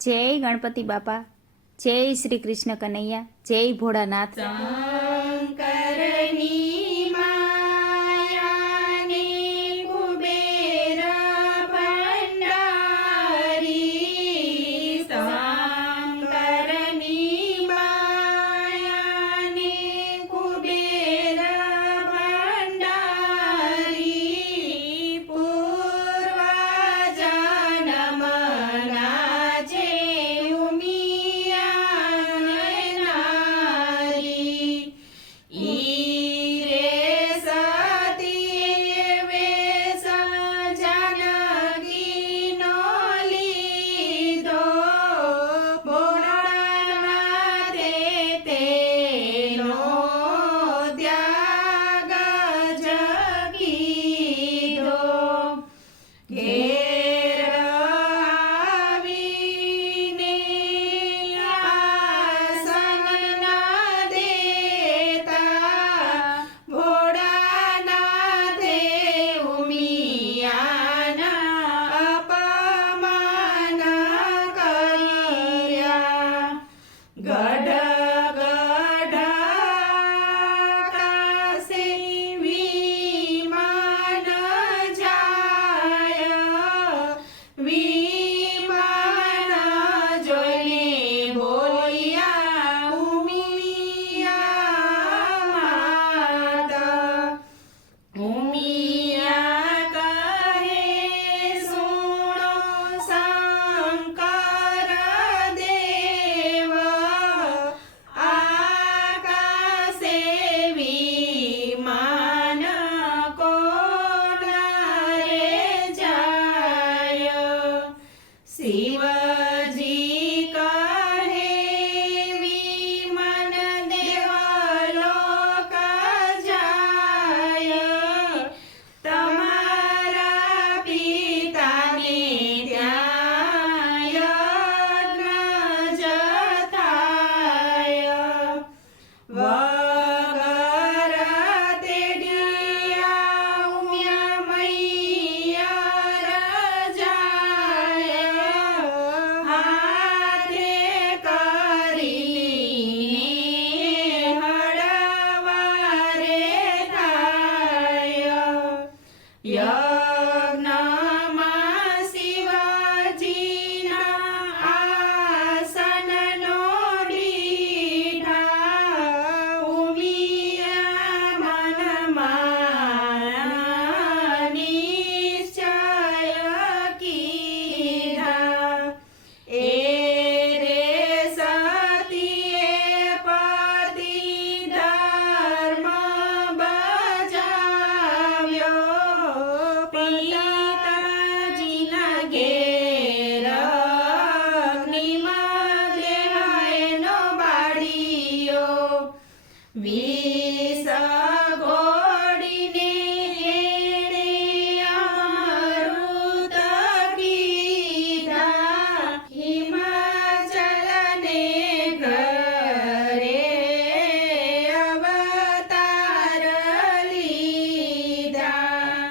જય ગણપતિ બાપા, જય શ્રી કૃષ્ણ કનૈયા, જય ભોળાનાથ. શંકરની માયાને કુબેર ભંડારી, શંકરની માયાને કુબેર ભંડારી, પૂર્વજન્મના જે ઉમિયા ઈરે સતી વેશ જાનકીનો લીધો, ભોળાનાથે તેનો ત્યાગ જ કીધો. ઘેર આવીને આસન ના દેતા, ભોળાનાથે ઉમિયાના અપમાન કર્યા. ગઢ આકાશે વિમાન જાય, વિમાન જોઈને બોલ્યા ઉમિયા માતા. ઉમિયા કહે સુણો શંકર દેવ, આકાશે વિમાન કોણ રે જાય. શિવજી કહે વિમાન દેવલોક જાય, તમારા પિતાને ત્યાં યજ્ઞ જ થાય. વગર તેડિયા ઉમિયા મૈયા જાય, હાથે કરીને હળવારે થાય. યજ્ઞમાં શિવજીના આસનનો દીઠા, ઉમિયા મનમાં નિશ્ચય કીધા. એ રે સતીએ પતિ ધર્મ બજાવ્યો, પિતાજીના ઘેર અગ્નિમાં દેહ એનો બાળ્યો. વિષ ઘોડીને એણે અમૃત કીધા, હિમાચલને ઘરે અવતાર લીધા.